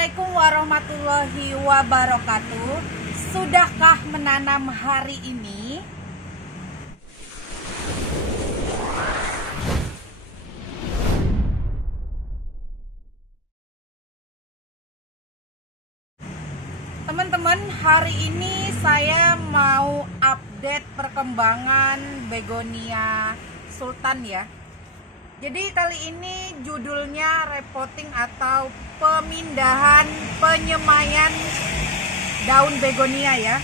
Assalamualaikum warahmatullahi wabarakatuh. Sudahkah menanam hari ini? Teman-teman, hari ini saya mau update perkembangan begonia sultan ya. Jadi kali ini judulnya repotting atau pemindahan penyemaian daun begonia ya.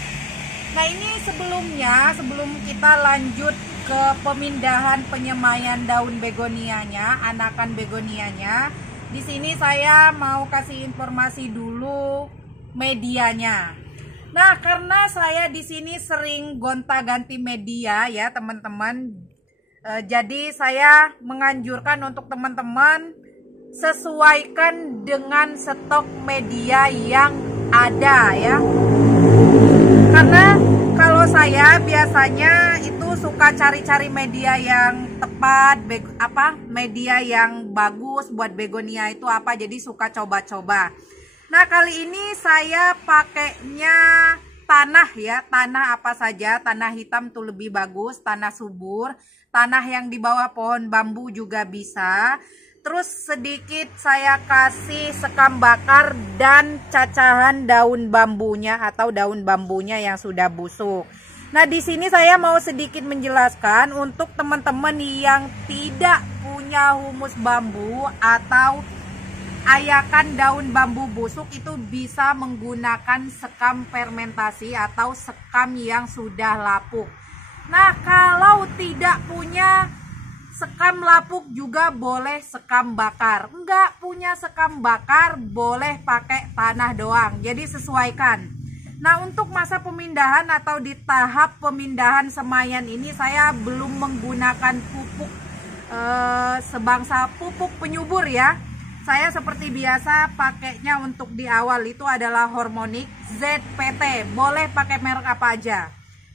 Nah ini sebelum kita lanjut ke pemindahan penyemaian daun begonianya, anakan begonianya, di sini saya mau kasih informasi dulu medianya. Nah karena saya di sini sering gonta-ganti media ya teman-teman. Jadi saya menganjurkan untuk teman-teman sesuaikan dengan stok media yang ada ya. Karena kalau saya biasanya itu suka cari-cari media yang tepat, media yang bagus buat begonia itu apa, jadi suka coba-coba. Nah kali ini saya pakainya tanah ya, tanah apa saja, tanah hitam tuh lebih bagus, tanah subur, tanah yang di bawah pohon bambu juga bisa. Terus sedikit saya kasih sekam bakar dan cacahan daun bambunya atau daun bambunya yang sudah busuk. Nah di sini saya mau sedikit menjelaskan untuk teman-teman yang tidak punya humus bambu atau ayakan daun bambu busuk, itu bisa menggunakan sekam fermentasi atau sekam yang sudah lapuk. Nah kalau tidak punya sekam lapuk juga boleh sekam bakar. Enggak punya sekam bakar boleh pakai tanah doang. Jadi sesuaikan. Nah untuk masa pemindahan atau di tahap pemindahan semaian ini saya belum menggunakan pupuk sebangsa pupuk penyubur ya. Saya seperti biasa pakainya untuk di awal itu adalah Hormonic ZPT. Boleh pakai merek apa aja.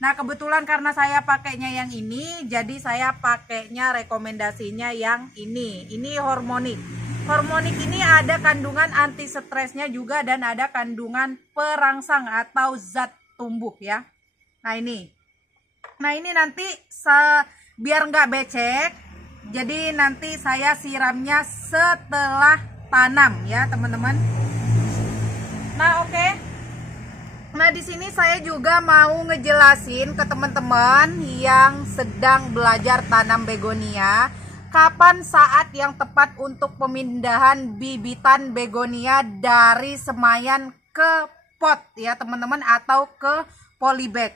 Nah kebetulan karena saya pakainya yang ini, jadi saya pakainya rekomendasinya yang ini. Ini Hormonic. Hormonic ini ada kandungan anti stresnya juga dan ada kandungan perangsang atau zat tumbuh ya. Nah ini. Nah ini nanti biar nggak becek, jadi nanti saya siramnya setelah tanam ya teman-teman. Nah oke. Nah di sini saya juga mau ngejelasin ke teman-teman yang sedang belajar tanam begonia, kapan saat yang tepat untuk pemindahan bibitan begonia dari semaian ke pot ya teman-teman atau ke polybag.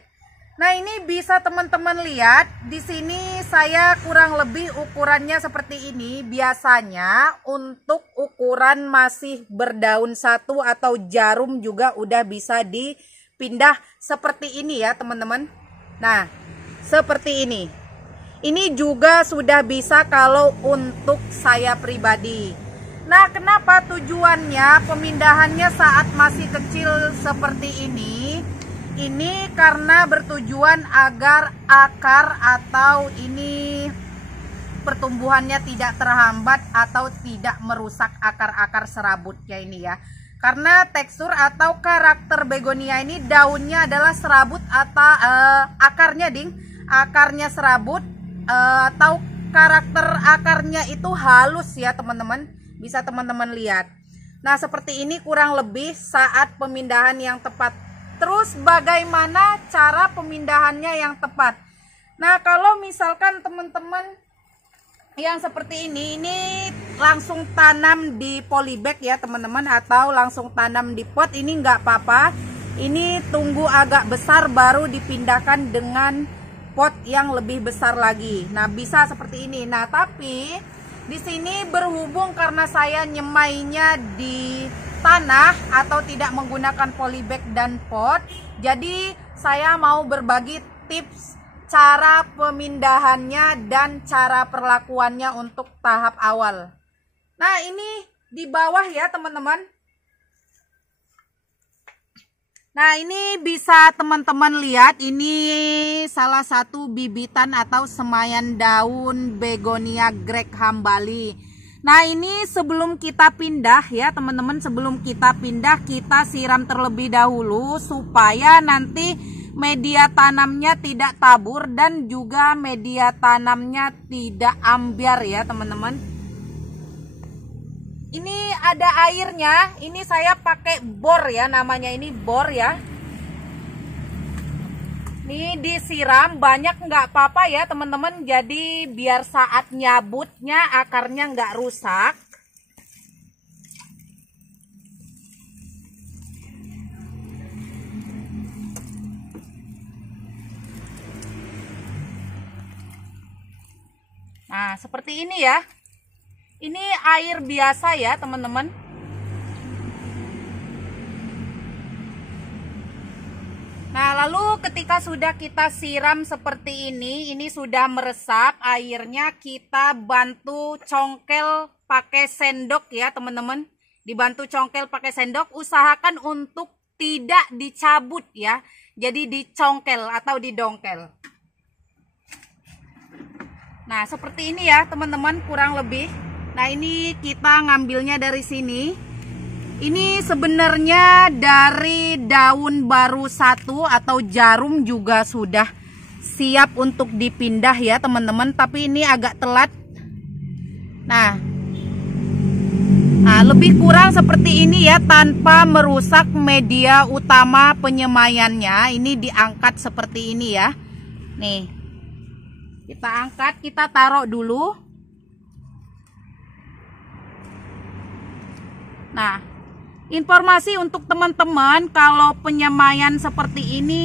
Nah ini bisa teman-teman lihat di sini saya kurang lebih ukurannya seperti ini. Biasanya untuk ukuran masih berdaun satu atau jarum juga udah bisa dipindah seperti ini ya teman-teman. Nah seperti ini. Ini juga sudah bisa kalau untuk saya pribadi. Nah kenapa tujuannya pemindahannya saat masih kecil seperti ini? Ini karena bertujuan agar akar atau ini pertumbuhannya tidak terhambat atau tidak merusak akar-akar serabutnya ini ya. Karena tekstur atau karakter begonia ini daunnya adalah serabut atau akarnya serabut atau karakter akarnya itu halus ya teman-teman. Bisa teman-teman lihat. Nah seperti ini kurang lebih saat pemindahan yang tepat. Terus bagaimana cara pemindahannya yang tepat? Nah kalau misalkan teman-teman yang seperti ini langsung tanam di polybag ya teman-teman, atau langsung tanam di pot, ini nggak apa-apa. Ini tunggu agak besar baru dipindahkan dengan pot yang lebih besar lagi. Nah bisa seperti ini. Nah tapi di sini berhubung karena saya nyemainya di tanah atau tidak menggunakan polybag dan pot, jadi saya mau berbagi tips cara pemindahannya dan cara perlakuannya untuk tahap awal. Nah ini di bawah ya teman-teman. Nah ini bisa teman-teman lihat, ini salah satu bibitan atau semaian daun begonia Greg Hambali. Nah, ini sebelum kita pindah ya teman-teman, sebelum kita pindah kita siram terlebih dahulu supaya nanti media tanamnya tidak tabur dan juga media tanamnya tidak ambiar ya teman-teman. Ini ada airnya, ini saya pakai bor ya, namanya ini bor ya. Ini disiram banyak nggak apa-apa ya teman-teman, jadi biar saat nyabutnya akarnya nggak rusak. Nah, seperti ini ya. Ini air biasa ya teman-teman. Nah, lalu ketika sudah kita siram seperti ini sudah meresap airnya, kita bantu congkel pakai sendok ya teman-teman. Dibantu congkel pakai sendok, usahakan untuk tidak dicabut ya. Jadi dicongkel atau didongkel. Nah, seperti ini ya teman-teman kurang lebih. Nah, ini kita ngambilnya dari sini. Ini sebenarnya dari daun baru satu atau jarum juga sudah siap untuk dipindah ya teman-teman, tapi ini agak telat. Nah, lebih kurang seperti ini ya, tanpa merusak media utama penyemaiannya. Ini diangkat seperti ini ya. Nih, kita angkat, kita taruh dulu. Nah, informasi untuk teman-teman, kalau penyemaian seperti ini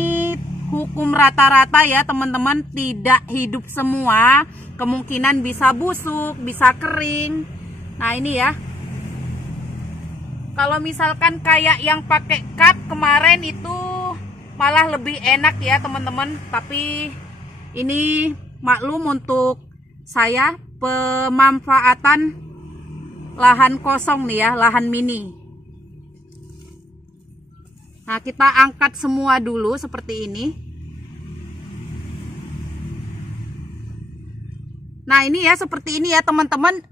hukum rata-rata ya teman-teman, tidak hidup semua, kemungkinan bisa busuk, bisa kering. Nah, ini ya, kalau misalkan kayak yang pakai cup kemarin itu malah lebih enak ya teman-teman, tapi ini maklum untuk saya pemanfaatan lahan kosong nih ya, lahan mini. Nah, kita angkat semua dulu seperti ini. Nah, ini ya seperti ini ya teman-teman.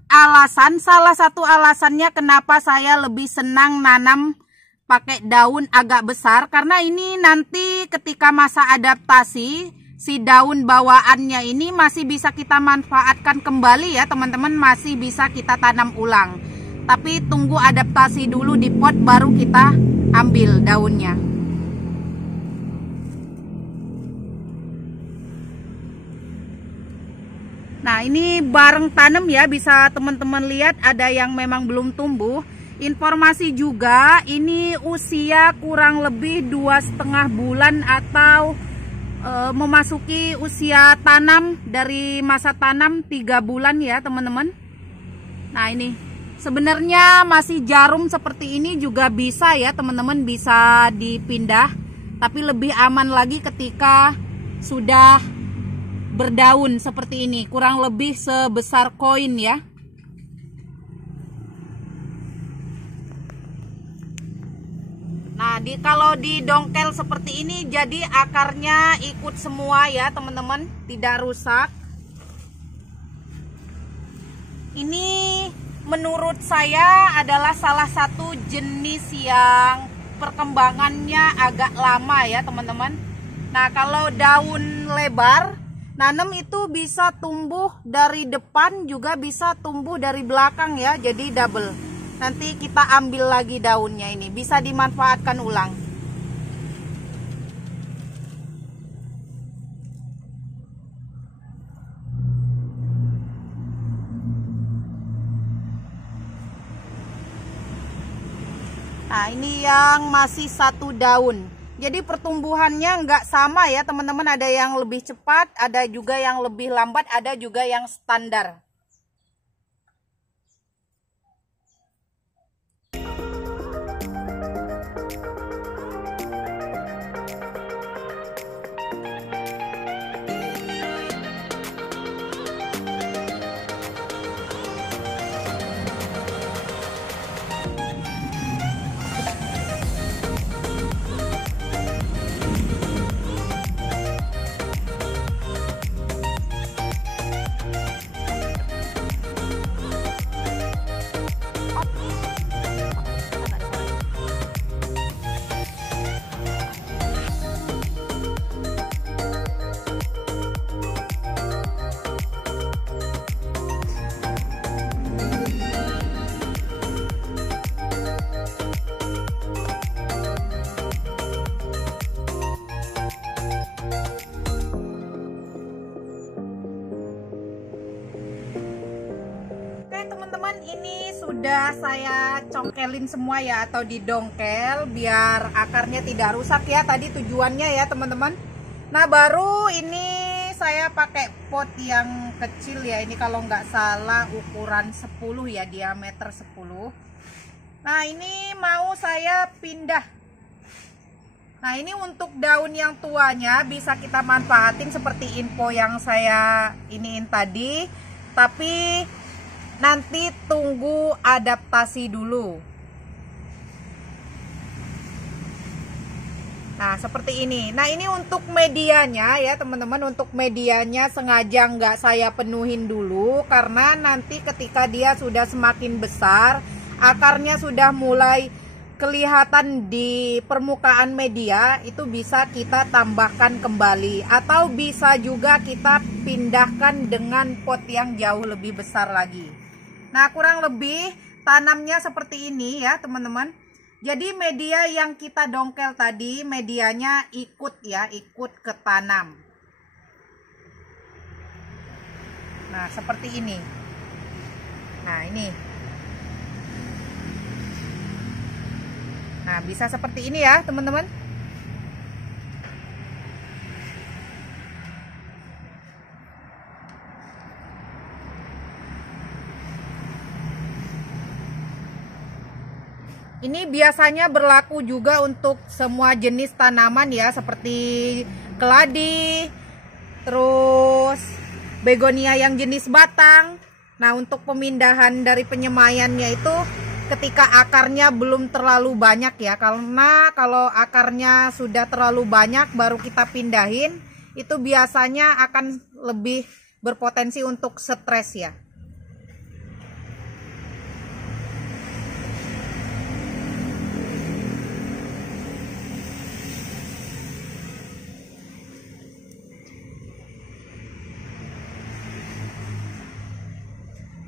Salah satu alasannya kenapa saya lebih senang nanam pakai daun agak besar, karena ini nanti ketika masa adaptasi si daun bawaannya ini masih bisa kita manfaatkan kembali ya teman-teman, masih bisa kita tanam ulang. Tapi tunggu adaptasi dulu di pot baru kita ambil daunnya. Nah, ini bareng tanam ya, bisa teman-teman lihat ada yang memang belum tumbuh. Informasi juga ini usia kurang lebih 2,5 bulan atau memasuki usia tanam, dari masa tanam 3 bulan ya teman-teman. Nah, ini sebenarnya masih jarum seperti ini juga bisa ya teman-teman, bisa dipindah. Tapi lebih aman lagi ketika sudah berdaun seperti ini, kurang lebih sebesar koin ya. Nah, kalau didongkel seperti ini jadi akarnya ikut semua ya teman-teman, tidak rusak. Ini menurut saya adalah salah satu jenis yang perkembangannya agak lama ya teman-teman. Nah, kalau daun lebar, nanam itu bisa tumbuh dari depan juga bisa tumbuh dari belakang ya, jadi double. Nanti kita ambil lagi daunnya, ini bisa dimanfaatkan ulang. Nah, ini yang masih satu daun. Jadi pertumbuhannya nggak sama ya teman-teman, ada yang lebih cepat, ada juga yang lebih lambat, ada juga yang standar. sudah saya congkelin semua ya, atau didongkel biar akarnya tidak rusak ya, tadi tujuannya ya teman-teman. Nah baru ini saya pakai pot yang kecil ya, ini kalau nggak salah ukuran 10 ya, diameter 10. Nah ini mau saya pindah. Nah ini untuk daun yang tuanya bisa kita manfaatin seperti info yang saya iniin tadi, tapi nanti tunggu adaptasi dulu. Nah seperti ini. Nah ini untuk medianya ya teman-teman, untuk medianya sengaja nggak saya penuhin dulu, karena nanti ketika dia sudah semakin besar, akarnya sudah mulai kelihatan di permukaan media, itu bisa kita tambahkan kembali, atau bisa juga kita pindahkan dengan pot yang jauh lebih besar lagi. Nah kurang lebih tanamnya seperti ini ya teman-teman. Jadi media yang kita dongkel tadi, medianya ikut ya, ikut ke tanam. Nah seperti ini. Nah ini. Nah bisa seperti ini ya teman-teman. Ini biasanya berlaku juga untuk semua jenis tanaman ya, seperti keladi, terus begonia yang jenis batang. Nah untuk pemindahan dari penyemaiannya itu ketika akarnya belum terlalu banyak ya, karena kalau akarnya sudah terlalu banyak baru kita pindahin, itu biasanya akan lebih berpotensi untuk stres ya.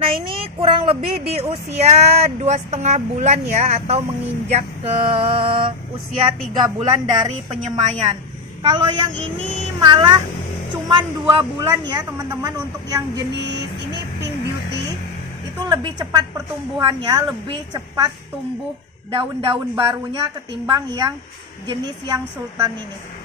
Nah ini kurang lebih di usia 2,5 bulan ya, atau menginjak ke usia 3 bulan dari penyemaian. Kalau yang ini malah cuman 2 bulan ya teman-teman. Untuk yang jenis ini Pink Beauty itu lebih cepat pertumbuhannya, lebih cepat tumbuh daun-daun barunya ketimbang yang jenis yang Sultan ini.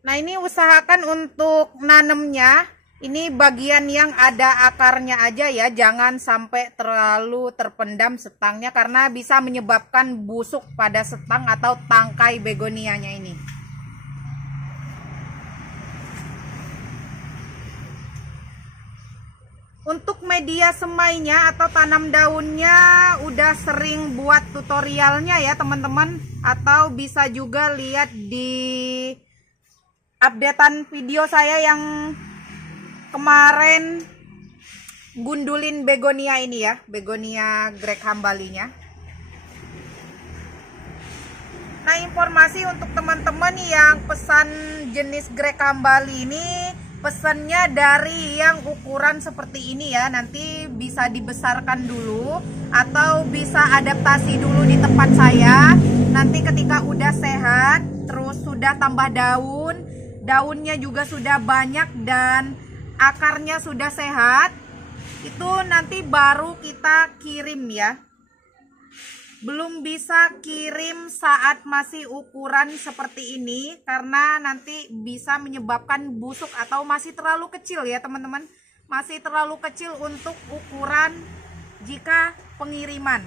Nah ini usahakan untuk nanemnya, ini bagian yang ada akarnya aja ya, jangan sampai terlalu terpendam setangnya, karena bisa menyebabkan busuk pada setang atau tangkai begonianya ini. Untuk media semainya atau tanam daunnya udah sering buat tutorialnya ya teman-teman, atau bisa juga lihat di updatean video saya yang kemarin gundulin begonia ini ya, begonia Graham Bali-nya. Nah informasi untuk teman-teman yang pesan jenis Graham Bali ini, pesannya dari yang ukuran seperti ini ya, nanti bisa dibesarkan dulu atau bisa adaptasi dulu di tempat saya. Nanti ketika udah sehat, terus sudah tambah daun, daunnya juga sudah banyak dan akarnya sudah sehat, itu nanti baru kita kirim ya. Belum bisa kirim saat masih ukuran seperti ini, karena nanti bisa menyebabkan busuk atau masih terlalu kecil ya teman-teman. Masih terlalu kecil untuk ukuran jika pengiriman.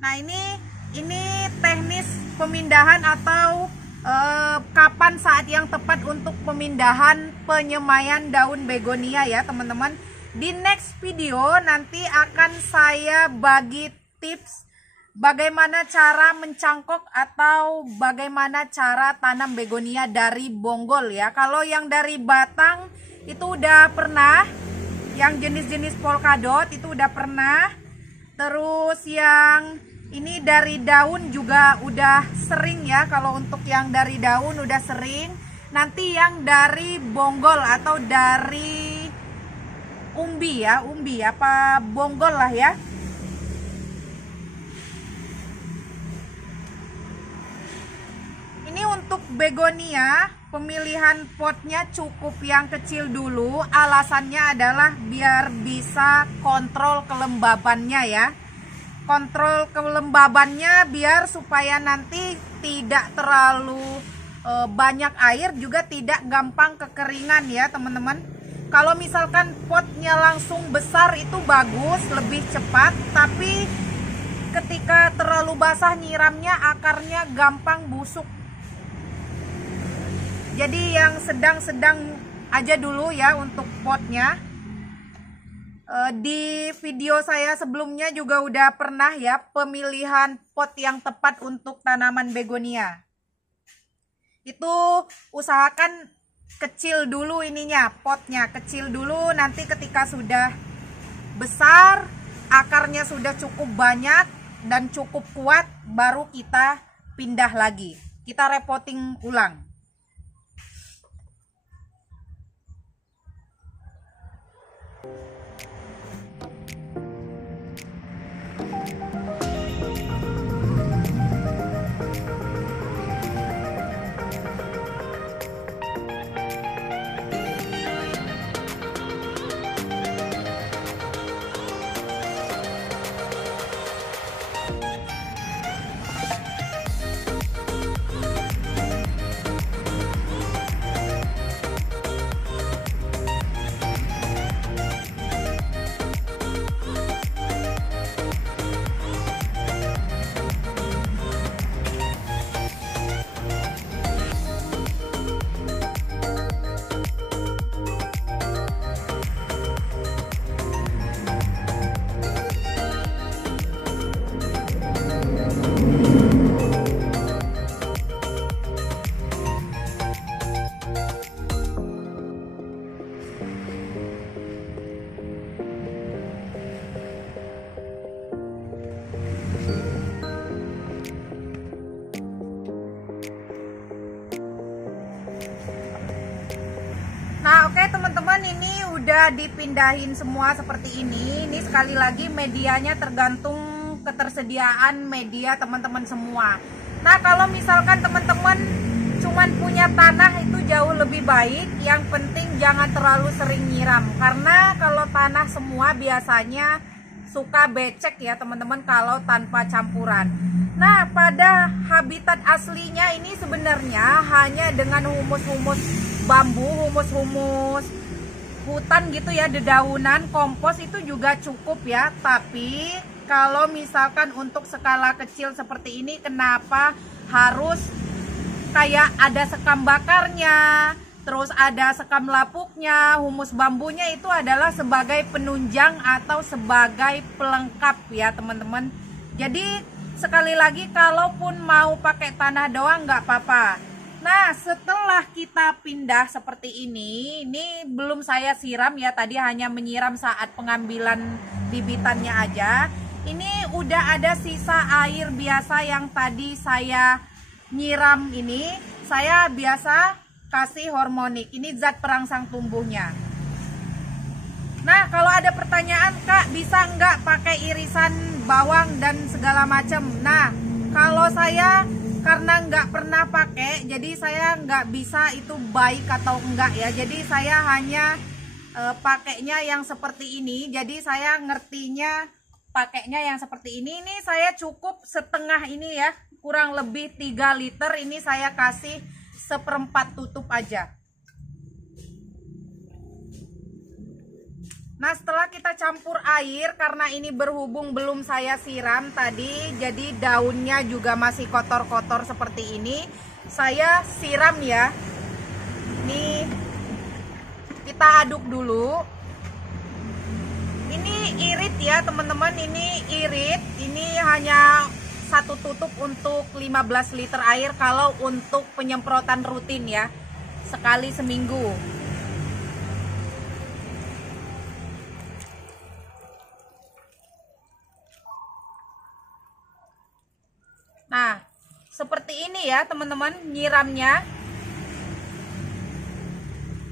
Nah ini teknis pemindahan atau kapan saat yang tepat untuk pemindahan penyemaian daun begonia ya teman-teman. Di next video nanti akan saya bagi tips bagaimana cara mencangkok atau bagaimana cara tanam begonia dari bonggol ya. Kalau yang dari batang itu udah pernah, Yang jenis-jenis polkadot itu udah pernah. Terus yang ini dari daun juga udah sering ya. Kalau untuk yang dari daun udah sering. Nanti yang dari bonggol atau dari umbi ya, umbi apa bonggol lah ya. Ini untuk begonia, pemilihan potnya cukup yang kecil dulu. Alasannya adalah biar bisa kontrol kelembabannya ya. Kontrol kelembabannya biar supaya nanti tidak terlalu banyak air, juga tidak gampang kekeringan ya teman-teman. Kalau misalkan potnya langsung besar itu bagus, lebih cepat. Tapi ketika terlalu basah nyiramnya, akarnya gampang busuk. Jadi yang sedang-sedang aja dulu ya untuk potnya. Di video saya sebelumnya juga udah pernah ya pemilihan pot yang tepat untuk tanaman begonia. Itu usahakan kecil dulu ininya, potnya kecil dulu. Nanti ketika sudah besar, akarnya sudah cukup banyak dan cukup kuat, baru kita pindah lagi. Kita repotting ulang. Nah oke teman-teman, ini udah dipindahin semua seperti ini. Ini sekali lagi medianya tergantung ketersediaan media teman-teman semua. Nah kalau misalkan teman-teman cuman punya tanah itu jauh lebih baik. Yang penting jangan terlalu sering nyiram. Karena kalau tanah semua biasanya suka becek ya teman-teman kalau tanpa campuran. Nah pada habitat aslinya ini sebenarnya hanya dengan humus-humus bambu, humus-humus hutan gitu ya, dedaunan, kompos itu juga cukup ya. Tapi kalau misalkan untuk skala kecil seperti ini, kenapa harus kayak ada sekam bakarnya, terus ada sekam lapuknya, humus bambunya? Itu adalah sebagai penunjang atau sebagai pelengkap ya teman-teman. Jadi sekali lagi, kalaupun mau pakai tanah doang nggak apa-apa. Nah setelah kita pindah seperti ini belum saya siram ya, tadi hanya menyiram saat pengambilan bibitannya aja. Ini udah ada sisa air biasa yang tadi saya nyiram. Ini saya biasa kasih hormonik, ini zat perangsang tumbuhnya. Nah kalau ada pertanyaan, Kak bisa nggak pakai irisan bawang dan segala macam? Nah kalau saya karena nggak pernah pakai, jadi saya nggak bisa itu baik atau enggak ya. Jadi saya hanya pakainya yang seperti ini. Jadi saya ngertinya pakainya yang seperti ini. Ini saya cukup setengah ini ya, kurang lebih 3 liter. Ini saya kasih 1/4 tutup aja. Nah setelah kita campur air, karena ini berhubung belum saya siram tadi, jadi daunnya juga masih kotor-kotor seperti ini, saya siram ya. Ini kita aduk dulu. Ini irit ya teman-teman, ini irit. Ini hanya 1 tutup untuk 15 liter air kalau untuk penyemprotan rutin ya, sekali seminggu. ini ya teman-teman nyiramnya.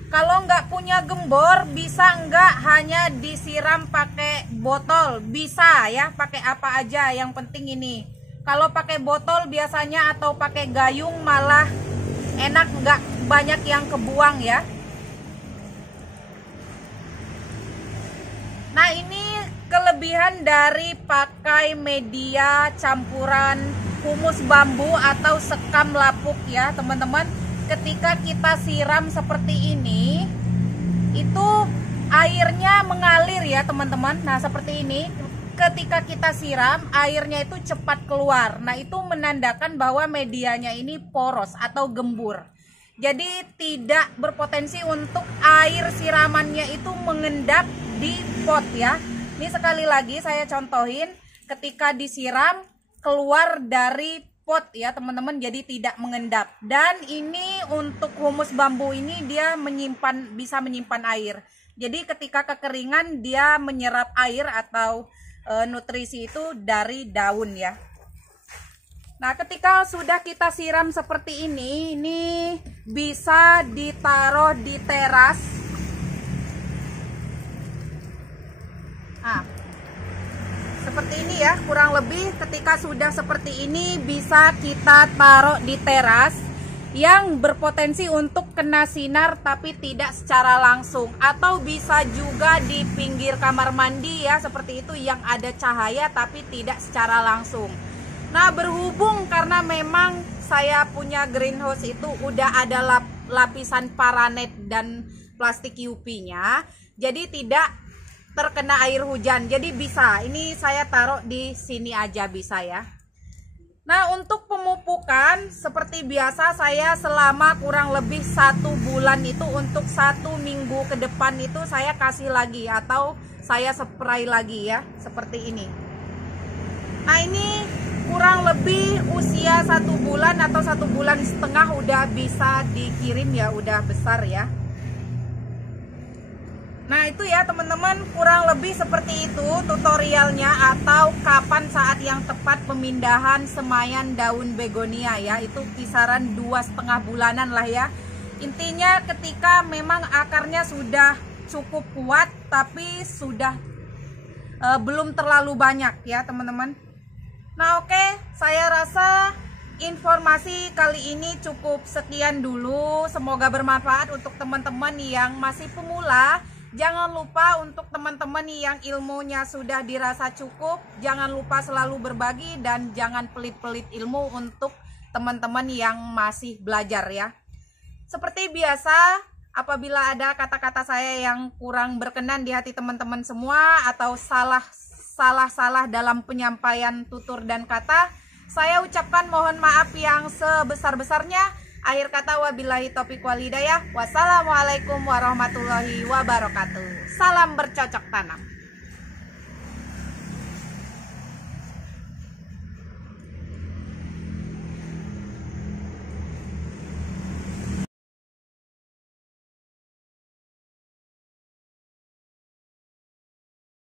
Kalau nggak punya gembor, bisa nggak hanya disiram pakai botol, bisa ya, pakai apa aja, yang penting ini. Kalau pakai botol biasanya atau pakai gayung malah enak, nggak banyak yang kebuang ya. Nah, ini kelebihan dari pakai media campuran humus bambu atau sekam lapuk ya teman-teman. Ketika kita siram seperti ini, itu airnya mengalir ya teman-teman. Nah, seperti ini. Ketika kita siram, airnya itu cepat keluar. Nah, itu menandakan bahwa medianya ini poros atau gembur. Jadi tidak berpotensi untuk air siramannya itu mengendap di pot ya. Ini sekali lagi saya contohin, ketika disiram keluar dari pot ya teman-teman, jadi tidak mengendap. Dan ini untuk humus bambu ini dia bisa menyimpan air. Jadi ketika kekeringan dia menyerap air atau nutrisi itu dari daun ya. Nah, ketika sudah kita siram seperti ini bisa ditaruh di teras. Nah, seperti ini ya, kurang lebih ketika sudah seperti ini bisa kita taruh di teras yang berpotensi untuk kena sinar tapi tidak secara langsung, atau bisa juga di pinggir kamar mandi ya, seperti itu, yang ada cahaya tapi tidak secara langsung. Nah, berhubung karena memang saya punya greenhouse itu udah ada lapisan paranet dan plastik UV-nya, jadi tidak terkena air hujan, jadi bisa. Ini saya taruh di sini aja bisa ya. Nah, untuk pemupukan seperti biasa saya selama kurang lebih 1 bulan itu, untuk 1 minggu ke depan itu saya kasih lagi atau saya spray lagi ya, seperti ini. Nah, ini kurang lebih usia 1 bulan atau 1,5 bulan udah bisa dikirim ya, udah besar ya. Nah, itu ya teman-teman, kurang lebih seperti itu tutorialnya, atau kapan saat yang tepat pemindahan semaian daun begonia ya. Itu kisaran 2,5 bulanan lah ya. Intinya ketika memang akarnya sudah cukup kuat tapi sudah belum terlalu banyak ya teman-teman. Nah, oke, saya rasa informasi kali ini cukup sekian dulu. Semoga bermanfaat untuk teman-teman yang masih pemula. Jangan lupa untuk teman-teman yang ilmunya sudah dirasa cukup, jangan lupa selalu berbagi dan jangan pelit-pelit ilmu untuk teman-teman yang masih belajar ya. Seperti biasa, apabila ada kata-kata saya yang kurang berkenan di hati teman-teman semua atau salah dalam penyampaian tutur dan kata, saya ucapkan mohon maaf yang sebesar-besarnya. Akhir kata, wabillahi taufiq wal hidayah. Wassalamualaikum warahmatullahi wabarakatuh. Salam bercocok tanam.